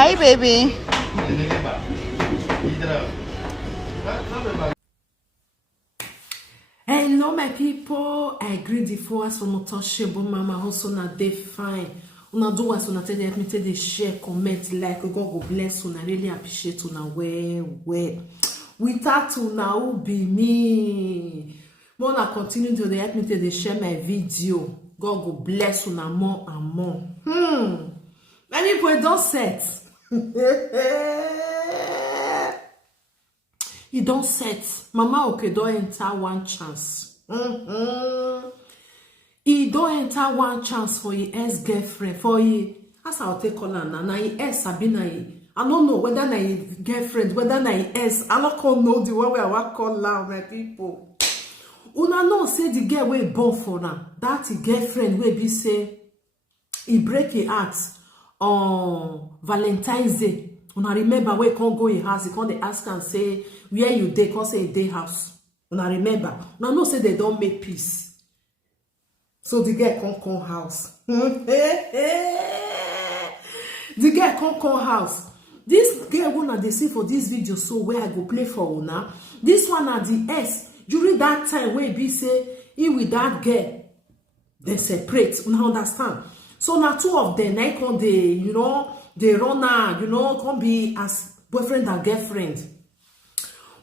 Hi, baby. Hello, my people. I greet the followers from Untouchable Mama. Also, na day fine. Una do what una tell me tell they share, comment, like. God go bless una. Really appreciate una well. Without una, who be me? Wanna continue to help me tell they share my video. God go bless una more and more. Many people don't set. He don't set. Mama okay don't enter one chance. He don't enter one chance for his ex-girlfriend. For he, as I'll take call her now. He ex Sabina. I don't know whether na his girlfriend, whether na his ex. I don't know the one where I want call her, my people. Una know say the girl wey born for her. That girlfriend wey be say he break his heart on Valentine's Day. Una remember where can't go in house, he can't ask and say where you dey, can't say day house. Una remember. Una know say they don't make peace. So the girl can't come house. The girl can't come house. This girl wanna they see for this video, so where I go play for una. This one at the S during that time where be say he with that girl, they separate. Una understand? So now two of them, I come they, they run out, come be as boyfriend and girlfriend.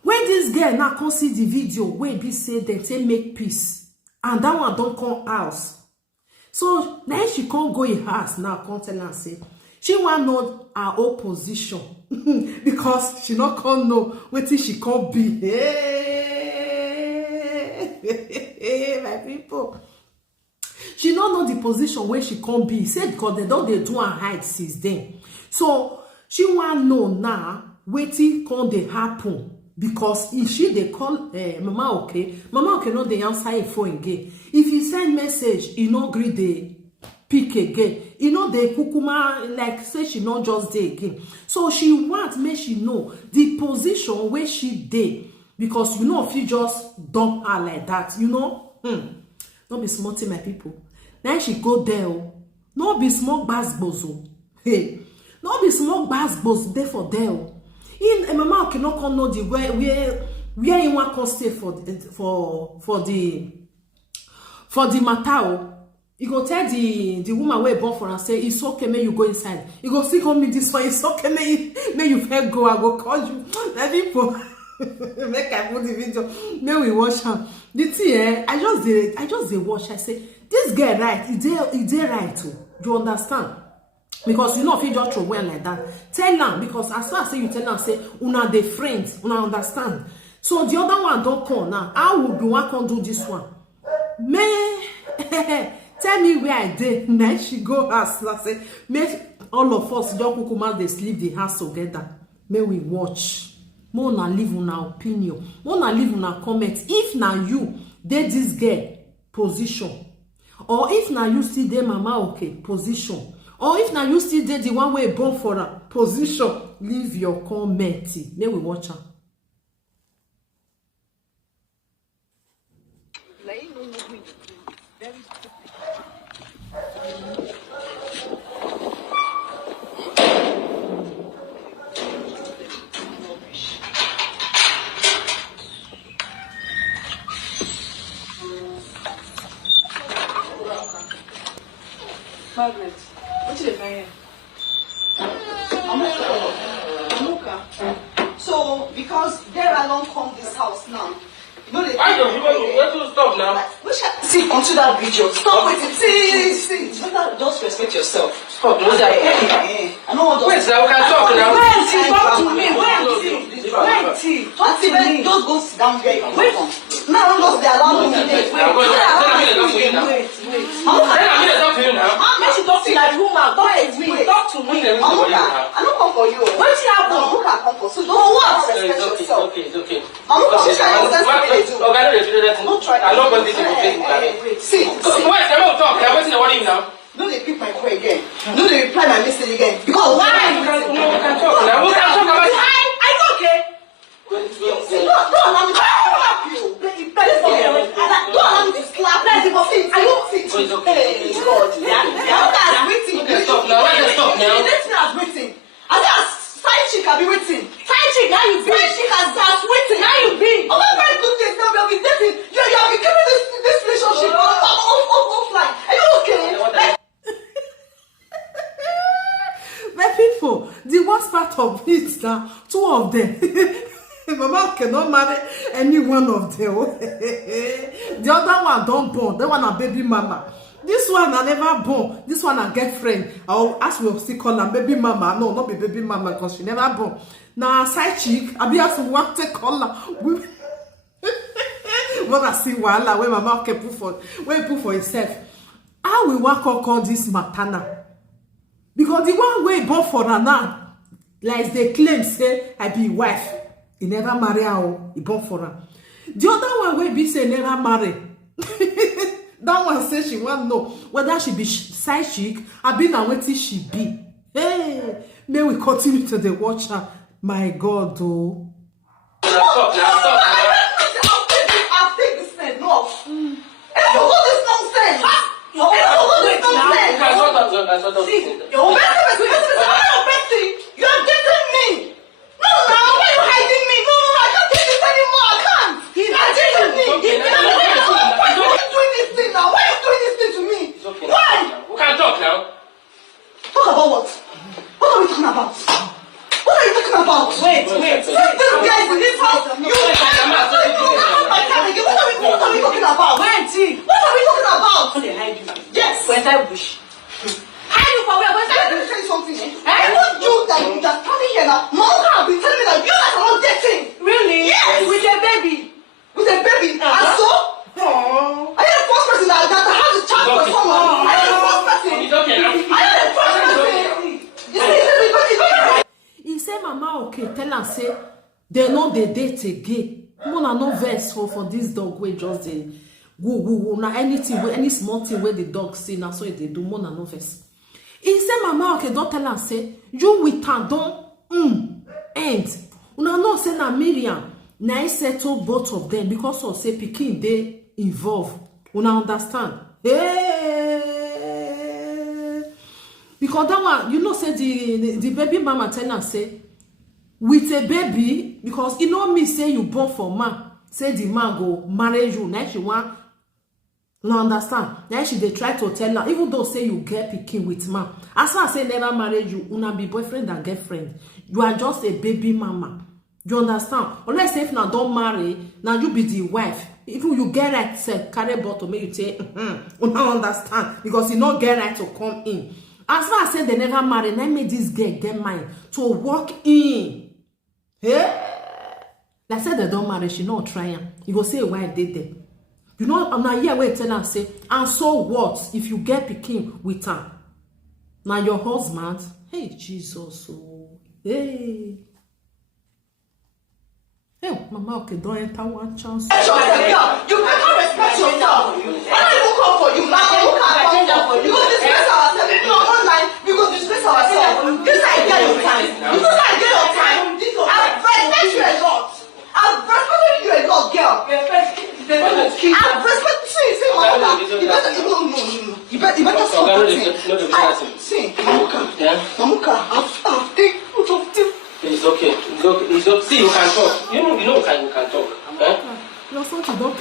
When this girl now come see the video, where be say they say make peace, and that one don't come house. So now she can't go in house now. Come tell her say she want know her own position because she not can't know what she can't be. Hey, my people. She don't know the position where she can't be. Said because they don't they do and hide since then. So she want know now wetin can they happen, because if she they call Mama okay not the answer her phone again. If you send message, you no agree they pick again. You know they kukuma like say she not just there again. So she want make she know the position where she dey, because if you just dump her like that, don't be smart, my people. Then she go there, no be small basbozo. Hey, no be small basbozo there for there. In Mama cannot come know the where you want to stay for the matter. You go tell the woman where born for and say it's okay, may you go inside. You go see come me this one. It's okay, may you first go. I go call you. Let people make I put the video. May we watch her. The thing, I just did watch. I say this girl right. Is they right too? You understand? Because if you just throw away like that, tell them, because as far as say you tell them say una the friends, una understand. So the other one don't come now. How would the one can do this one? May tell me where I did. Then she go ask. I say make all of us don't kukuma they sleep the house together. May we watch. More na leave una opinion. More na leave una comment. If na you dey this girl position, or if na you still dey Mama okay position, or if na you still dey the one way born for her position, leave your comment. May we watch her. Margaret, what did I Amuka. So, because there alone come this house now. I don't even want to stop now. See, onto that video. Stop waiting. See. Just respect yourself. Stop, don't say I don't want to. Wait, now we can talk now. Talk to me. Talk to me. Just go sit down there. Wait. Now, don't just allow me to wait. Wait. Make she talk to you like woman. Talk to me. I don't come for you. What did you have? Amuka come for. So don't respect yourself. Okay. Amuka, what do? Don't try. I don't want this to be Facebook. See. Wait, can we talk? I'm waiting for you now. No, they pick my call again. No, they reply my message again. Because why? We can talk now. We can talk about it. I'm okay. Don't allow me to slap you. Don't allow me to slap you. Are you fit? It's okay. Hey, God. Yeah. Stop now. Stop now. You let me as waiting. I said people, the worst part of it now, two of them. Mama cannot marry any one of them. The other one don't born. That one a baby mama. This one I never born. This one a girlfriend. I'll ask we still call her baby mama. No, not be baby mama because she never born. Now side chick, I be asked what to call her. What I see wahala when mama can put for himself. How we work call this matana? Because the one way born for her now, like they claim say I be wife. He never marry her. He born for her. The other one way be say never marry. That one say she want know whether she be side chick or be na wetin she be. Hey, may we continue to the watch her. My God, oh. I'll take this thing off. And all this nonsense. All this nonsense. You're dating me. No, why are you hiding me? No, I can't take this anymore. I can't. You're dating me. Why are you doing this thing now? Why are you doing this thing to me? Why? We can talk now. Talk about what? What are we talking about? What are you talking about? Wait. These guys in this house, you my time again. What are we talking about? Wait, what are we talking about? They hide you. Yes. When I bush. Hide you for where? Let me tell you something. I want you that you just coming here now. Mom have been telling me that you guys are not dating. Really? Yes. With a baby. With a baby. And so? Are you the first person that has a child for someone? Are you the first person? It's okay now. Are you the first person? You see, He say mama okay tell her say they no dey date again. Mona no vex for this dog wey just dey woo. Na anything wey any small thing wey the dog see na so e dey do. Mona no vex. He say mama okay don tell her say you with her don end. Una know say na Miriam na I settle both of them because of say pikin dey involved. Una understand? Hey. Because that one, you know, say the baby mama tell her say, with a baby, because you know me say you born for man, say the man go marry you. Now she want, no understand. Now she they try to tell her, even though say you get pikin with man, as I say never marry you, una be boyfriend and girlfriend. You are just a baby mama. You understand? Unless say if now don't marry, now you be the wife. If you get right, say carry bottle, make you say, una understand because you not get right to come in. As far as say they never marry, let me this girl get mine to walk in. Hey? Like I said they don't marry, she not trying. You go say why they there. You know, I'm not here where tell her say, and so what if you get pikin with her? Now your husband, hey Jesus, oh, hey. Hey, mama, okay, don't enter one chance. You cannot respect yourself. Why don't you come for you? Now you can't come for you. Because disgrace ourselves. If you're online, because disgrace ourselves. This I get your time. Because I get your time. I respect you a lot. I respect you a lot, girl. I respect you. See, Mamuka. You better stop that. See, Mamuka, I'll take put of this. It's okay. See, you can talk. You know you can talk.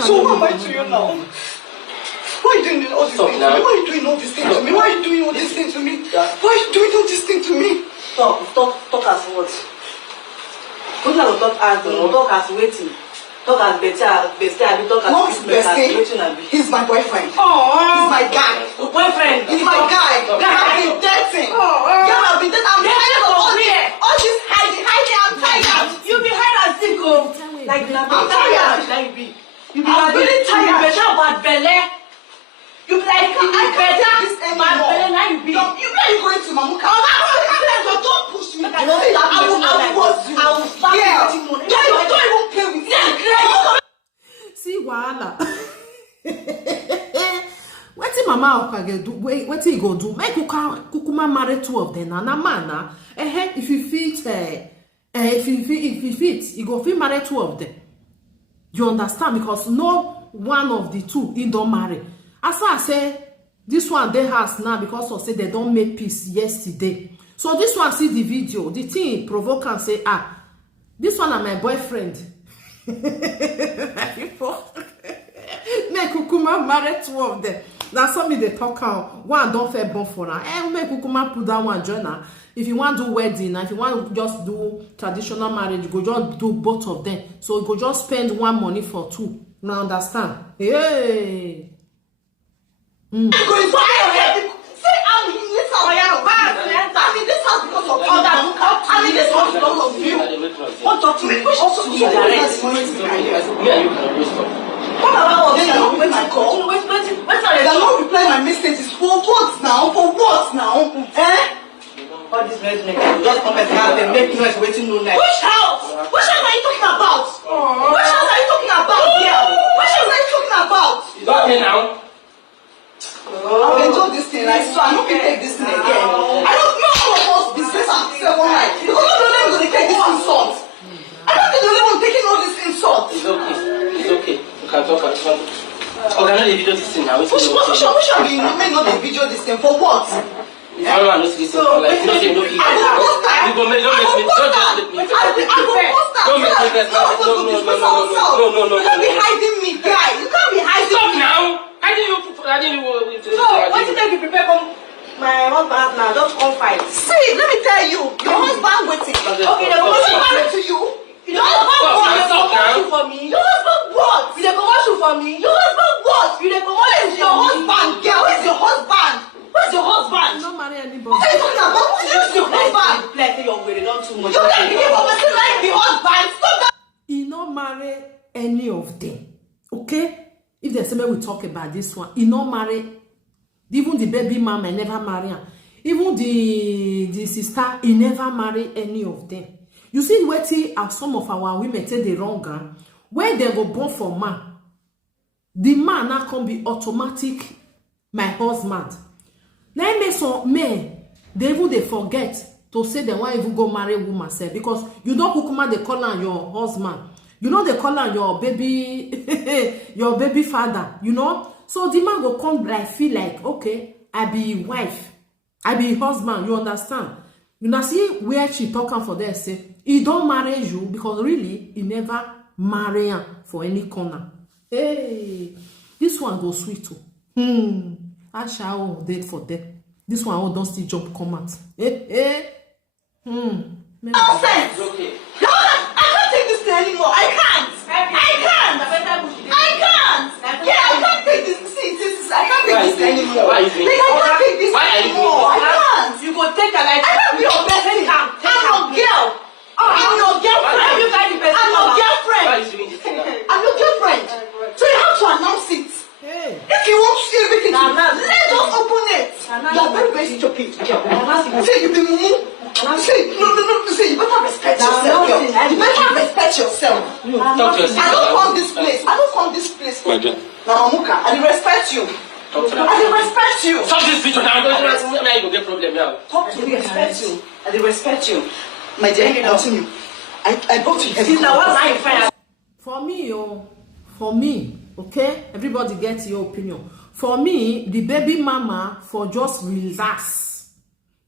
So what am I to you now? Why are you doing all these things to me? Why are you doing all these things to me? Why are you doing all these things to me? Why are you doing all these things to me? Talk as what? Don't have to talk as talk as waiting. Talk as better, talk as not bestie. He's my boyfriend. He's my guy. Boyfriend. He's my guy. I've been dating. I've been dating. I'm tired of all this hiding. I'm tired. You be hide and seek, oh. Like I'm tired. You be really tired. You better bad belly. You be like I better bad belly. Now you be. You where you going to, Mamuka? Don't push me. I will start getting money. Don't even play with me. See wahala. Wetin mama Okage do? Wetin he go do? Make kukuma marry two of them. Na man na. If you fit, if you fit, he go fit marry two of them. You understand? Because no one of the two he don't marry. As I say, this one they has now because of say they don't make peace yesterday. So this one see the video, the thing provoke and say, this one are my boyfriend. Make Kukuma marry two of them. That's something they talk out. One don't fair born for her. Make kukuma put that one join her. If you want to do wedding, and if you want to just do traditional marriage, you go just do both of them. So you go just spend one money for two. Now understand? Hey. Going to say I'm in this house. I'm in this house because of other. I'm in this house because of you. What document? Which document? What about when I call? They're not replying my messages. For what now? For what now? Eh? All this resume, just come and have them, make noise, waiting no night. Which house? Which house are you talking about? Which house are you talking about here? Which house are you talking about? It's okay now. I've enjoyed this thing, right? So I don't think take this thing again. I don't know all of us business and seven night. Because I'm not going to take this insult. I don't think they're even taking all this insult. It's okay. It's okay. You can talk about it. Okay, now the video this thing now. Which are we may not the video this thing for what? I don't know this thing. Like, you know, say no video. You go make, don't make me. Don't just let me. Don't make me guys. No. You can't be hiding me, guy. You can't be hiding Stop me. now. I didn't. So, what you think you prepare for my husband now? Just come fight. See, let me tell you, your husband waiting. Okay, they go What's to you? Your husband what? You dey comot for me? Your husband what? You dey comot for me? Your husband what? You dey comot Where is your husband, girl? Where's your husband? Where's your husband? Don't marry anybody. What are you talking about? Where's your husband? Like your way, they don't too much. You can't be able to like the husband. Stop that. He not marry any of them. Okay? If there's somebody we talk about this one, he not marry. Even the baby mama never marry her. Even the sister, he never marry any of them. You see, waiting as some of our women take the wrong gun. Where they go born for man, the man now can be automatic my husband. Let me some men, they forget to say they want even go marry woman self, because you don't kukuma they call on your husband. You know they call on your baby your baby father, you know. So the man go come like feel like, okay, I be wife, I be husband, you understand? You know, see where she talking for there, say he don't marry you because really he never marry her for any corner. Hey, this one go sweet too. I shall date for them. This one don't still jump comment. Nonsense. Okay. No, I can't take this thing anymore. I can't. Yeah, I can't take this. See, I can't take this anymore. Why are you doing Like, I can't take this Why are you doing anymore. I this? can't. You go take a like. I can't be your bestie. I'm your girl. I'm your girlfriend. You guys the best. I'm your Why girlfriend. are you doing this thing now? I'm your girlfriend. So you have to announce it. Hey. If you want to see everything, Nah. let us open it. You are very, very stupid. Say you be mumu. Say no. Say you better respect yourself. Girl. You better respect yourself. Talk to yourself. I don't come this place. I don't come this place for Okay. now, Mamuka. I dey respect you. Talk to I dey respect you. Stop this video now. Now you go get problem now. Talk to me. Respect you. I dey respect you. My dear, continue. I brought you heavy. Now what's my fire? For me, okay, everybody gets your opinion. For me, the baby mama for just relax,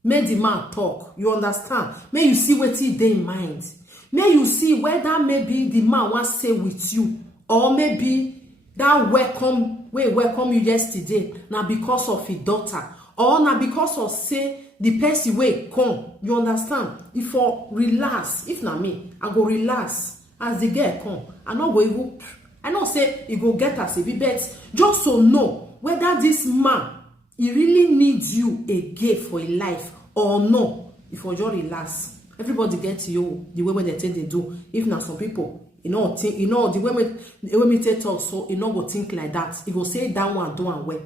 make the man talk, you understand? May you see what he dey in mind. May you see whether maybe the man wants to stay with you, or maybe that welcome you yesterday now because of his daughter, or now because of say the person way come, you understand? If for relax, if not me, I go relax as the girl come. I not go even, I not say he go get us a bit, but just to know whether this man he really needs you again for a life or no. If you just relax, everybody get you the way they think they do. If not some people, think, the way me take talk, so go think like that. He go say that one do and well.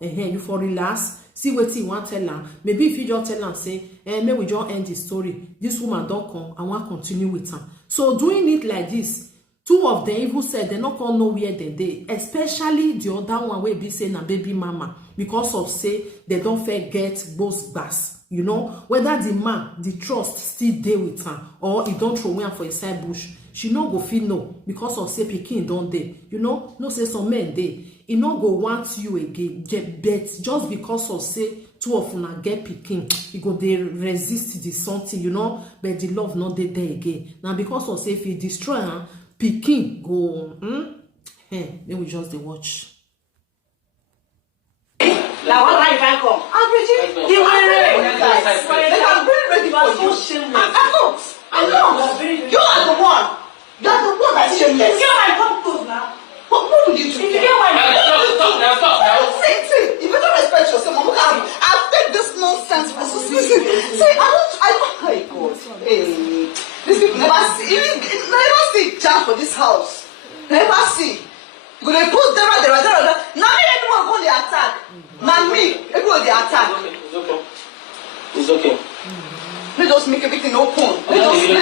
You for relax. See what you want tell her. Maybe if you just tell her say, may we just end the story. This woman don't come. I want to continue with her. So doing it like this, two of them even said they not gonna know where they, especially the other one where be saying a baby mama, because of say they don't forget both bars. Whether the man, the trust still there with her, or he don't throw away for a side bush. She no go feel no because of say pikin don dey. No say some men dey. He no go want you again. But just because of say two of una get pikin, he go dey resist the something, but the love not dey there again. Now because of say if he destroy her, pikin go. Then we just dey watch. Now what time if I come? I'm ready. You will ready. Like, I'm very ready You are for you. so shameless. I'm not. You are the one. You are the one that's shameless. You are my purpose now. What would you do? If you get my Stop now. See, you better respect yourself, Mama. I'll take this nonsense for listen. See, I don't, hey, God. Hey, these people never see chance for this house. Never see. You gonna put there. Now me, everyone go the attack. Now me, everyone the attack. It's okay. Let just make everything open. I know they do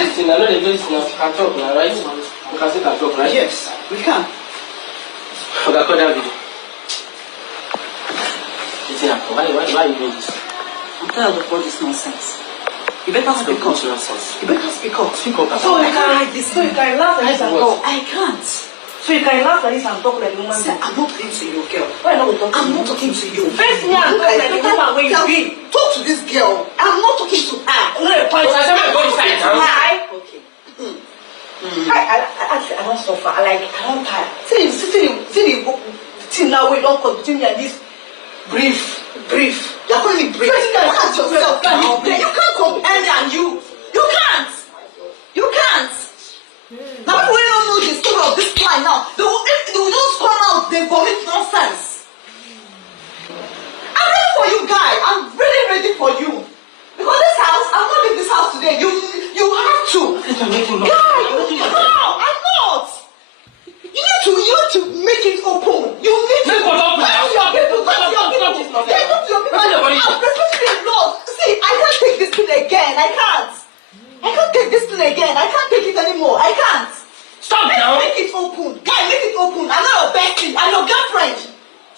this thing. I can talk now, right? You can sit and talk, right? Yes, we can. Okay, call that video. Why are you doing this? I'm tired of all this nonsense. You better speak up. Nonsense. You better speak up. Speak up. So you can like this. So you can laugh like this and talk. I can't. So you can laugh like this and talk like the woman. Sir, I'm not talking to you, girl. Why not talking? I'm not talking to you. Face me and talk like the woman where you be. Talk to this girl. I'm not talking to her. No, point. I said my body side now. Why? Okay. I don't suffer. I don't tire. See, now we don't come between me and this brief. You're calling me brave. You can't yourself. You can't compare me and you. You can't. Now people don't know the story of this plan now. They will just come out, they vomit nonsense. I'm ready for you, guy. I'm really ready for you. Because this house, I'm not leaving this house today. You have to. Guy, I'm not. You need to make it open. You need to. Talk to your people. Especially the Lord. See, I can't take this thing again. I can't take this thing again. I can't take it anymore. I can't. Stop now. Make it open. Guy, make it open. I'm not your bestie. I'm your girlfriend.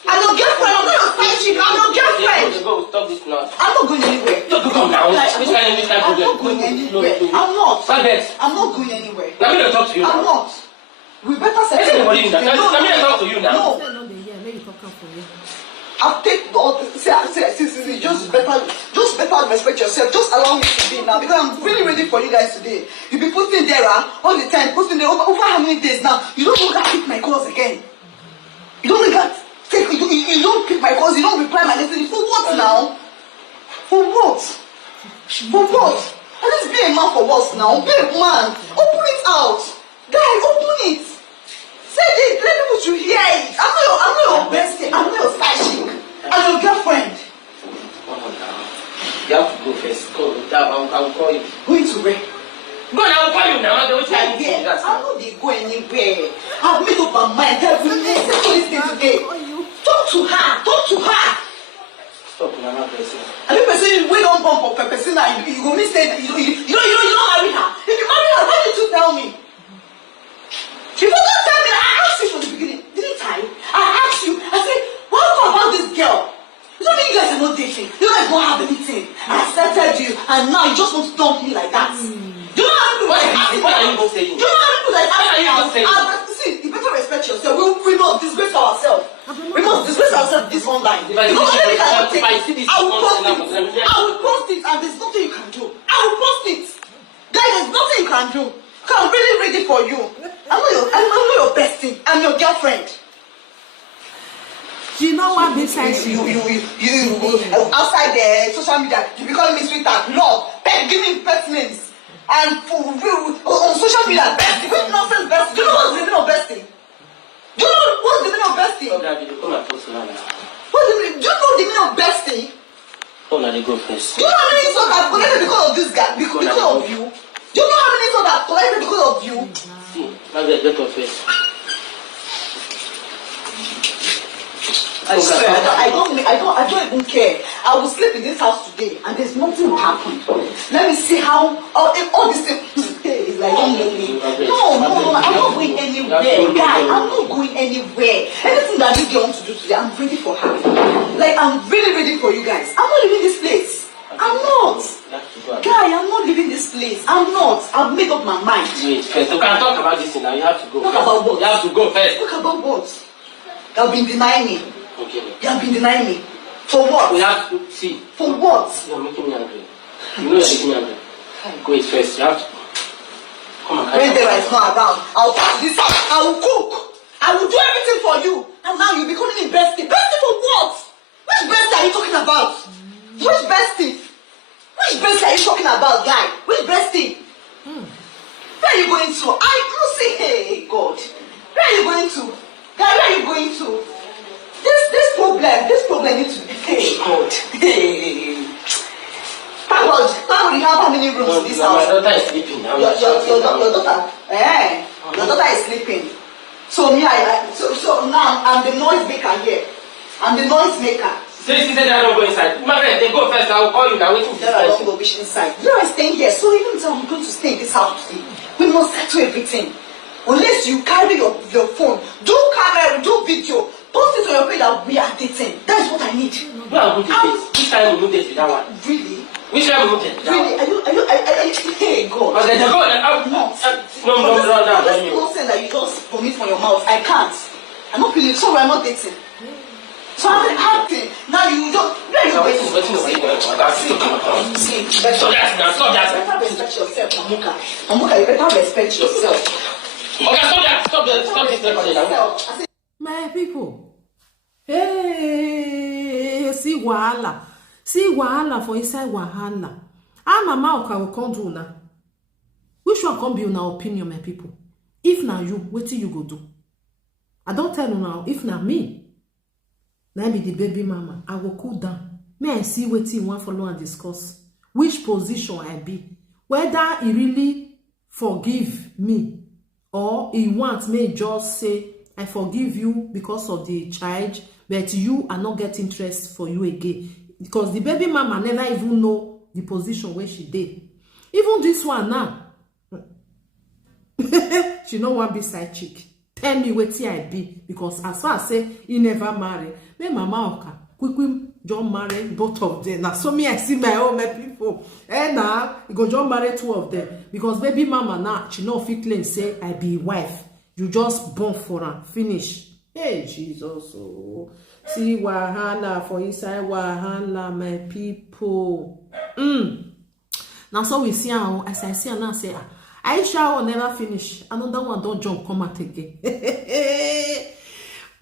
I'm not your side chick. I'm your girlfriend. Go, stop this now. I'm not going anywhere. Come now. I'm not going anywhere. I'm not. Stop it. I'm not going anywhere. Let me talk to you I'm now. not. We better settle. Let me talk to you now. No. No, they hear. Make it talk for you. I'll take all the see, just better respect yourself. Just allow me to be now because I'm really ready for you guys today. You be putting there all the time, putting there over how many days now? You don't look at pick my calls again. You don't look at you don't pick my calls, you don't reply my messages. For what now? For what? For what? Let's be a man for what now? Be a man. Open it out. Guys, open it. Say it, let people should hear it. I'm not your bestie. I'm not your side chick. I'm your girlfriend. You have to go first. Go. I will call you. Going to where? Go now, I will call you now. I'm going to try to do I'm that. not go anywhere. I've made up my mind. I've been listening to this thing today. Talk to her. Stop, I'm not pressing. And if person we don't bump up person now, you go miss say you don't marry her. If you marry her, why did you tell me? If you don't tell me, I asked you from the beginning, didn't I? I asked you, I said, what about this girl? You don't mean you guys are not dating. You guys don't have anything. I accepted you, and now you just want to dump me like that. Do you know how people like asking? What are you even saying? Do you know how people like asking? What are you even saying? See, you better respect yourself. We must disgrace ourselves. We must disgrace ourselves this online. Because only we cannot take it. I will post it, and there's nothing you can do. I will post it. Guys, there's nothing you can do. Because I'm really ready for you. I'm not your bestie. I'm your girlfriend. You know what this says? You outside the social media, you be calling me sweetheart, love, give me pet names. And on social media, bestie. What nonsense bestie? Do you know what's the meaning of bestie? Do you know what's the meaning of bestie? Come and post now. What's the meaning? Do you know the meaning of bestie? Come now, they go first. Do you know how many insults I've collected because of this guy? Because of you? Do you know how many insults I've collected because of you? See, now get off first. I swear, I don't even care. I will sleep in this house today, and there's nothing will happen. Let me see how all this thing is like. No, I'm not going anywhere, guy. I'm not going anywhere. Anything that this girl wants to do today, I'm ready for her. Like I'm really ready for you guys. I'm not leaving this place. I'm not. Guy, I'm not leaving this place. I'm not. I've made up my mind. Wait, first. You can talk about this now. You have to go. Talk about what? You have to go first. Talk about what? You've been denying me. Okay. You have been denying me. For what? We have to see. For what? You're making me angry. You know you're making me angry. Go eat first. You have to. Come on. When there is not around, I'll pass this house. I will cook. I will do everything for you. And now you'll be calling me bestie. Bestie for what? Which bestie are are you talking about? Which bestie? Which bestie are you talking about, guy? Which bestie? Where are you going to? I see. Hey God. Where are you going to? Guy, where are you going to? This problem needs to be. Hey God. Hey. Thank God you have how many rooms in this house? My daughter is sleeping. Your daughter. Your daughter is sleeping. So so now I'm the noise maker here. I'm the noise maker. So she said I don't go inside. Margaret, they go first. I will call you. Now waiting for I don't go inside. You are staying here. So even though I'm going to stay in this house today, we must settle everything. Unless you carry your phone, do camera, do video, post it on your page that we are dating. That's what I need. No, I'm going to date. Which time we move date with that one? Really? Which time we move date? Really? Are you? Hey God. Okay, then go. No. This nonsense that you just vomit from your mouth. I can't. I'm not feeling. So we're not dating. So I'm happy. Now you don't. Where are you going to? See, Stop that. better respect yourself, Amuka. Amuka, you better respect yourself. Okay, stop this recording now. My people, hey, see wahala for inside wahala. Mama Oka will come do now. Which one come be una opinion, my people? If na you, wetin you go do? I don't tell you now. If na me, na be the baby mama, I will cool down. May I see wetin you want follow and discuss. Which position I be? Whether he really forgive me or he wants me just say, I forgive you because of the charge, but you are not get interest for you again. Because the baby mama never even know the position where she did. Even this one now, she no want be side chick. Tell me wetin I be, because as far as say he never marry, me mama Oka quick John marry both of them. Now so me I see my own people. Now you go John marry two of them, because baby mama now she no fit claim say I be wife. You just born for her, finish. Hey Jesus, oh, see wahala for inside wahala, my people. Now so we see how as I see her now say, Aisha will never finish. Another one don't jump come out again.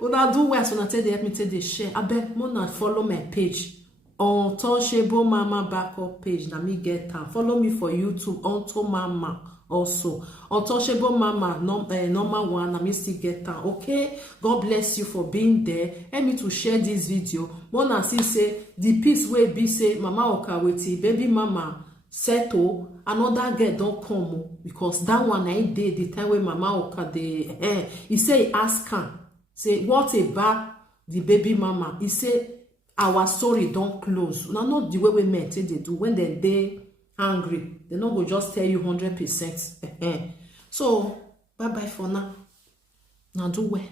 Una do well, so na tell they help me take the share. I beg Mona follow my page. Untouchable Mama backup page. Na me get time. Follow me for YouTube. Unto Mama also. Untouchable Mama number one. Na me still get time. Okay. God bless you for being there. Help me to share this video. Mona see say the piece where be say Mama Oka weti baby mama settle. Another girl don't come because that one I did the time when Mama Oka they he say ask her. Say, what about the baby mama? He say, our story don't close. Now, not the way we met they do. When they angry, they not go just tell you 100%. So, bye-bye for now. Now, do well.